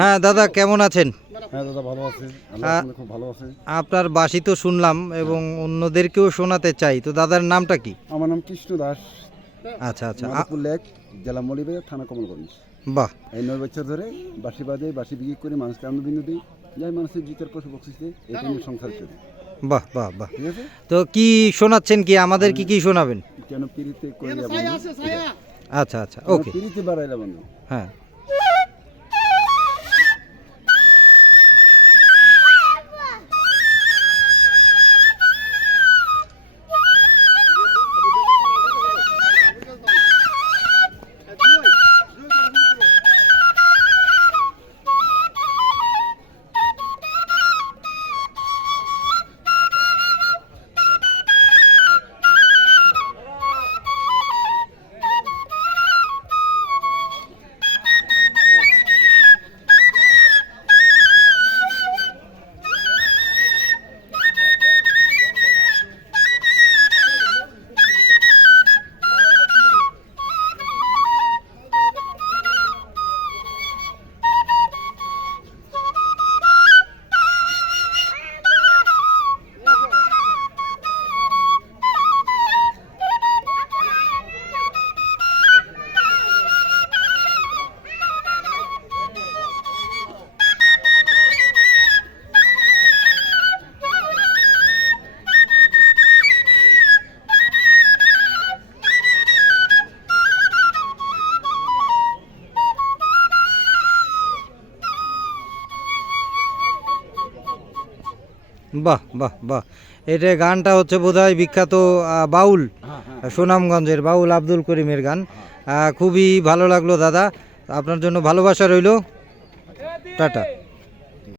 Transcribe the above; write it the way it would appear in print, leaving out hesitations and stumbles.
হ্যাঁ দাদা, কেমন আছেন? হ্যাঁ দাদা, ভালো আছে, খুব ভালো আছে। আপনার বাঁশি তো শুনলাম এবং অন্যদেরকেও শোনাতে চাই, তো দাদার নামটা কি? আমার নাম কৃষ্ণ দাস। আচ্ছা আচ্ছা। মাদারপুর লেক, জেলা মৌলভীবাজার, থানা কমলগঞ্জ। বাহ। এই 9 বছর ধরে বাঁশি বাজে, বাঁশি বিক্রি করে মানুষকে আনন্দ দিই, যাই মানুষের জিতের পশু বকশিসে এটা নিয়ে সংসার করি। বাহ বাহ বাহ। ঠিক আছে। তো কি শোনাচ্ছেন, কি আমাদের কি শোনাবেন? কেন পিড়িতে করিয়া বন্ধু। আচ্ছা আচ্ছা, ওকে। পিড়িতে বাড়াইলা বন্ধু। হ্যাঁ। বাহ বাহ বাহ। এটা গানটা হচ্ছে বোধহয় বিখ্যাত বাউল, সুনামগঞ্জের বাউল আব্দুল করিমের গান। খুবই ভালো লাগলো দাদা, আপনার জন্য ভালোবাসা রইল। টাটা।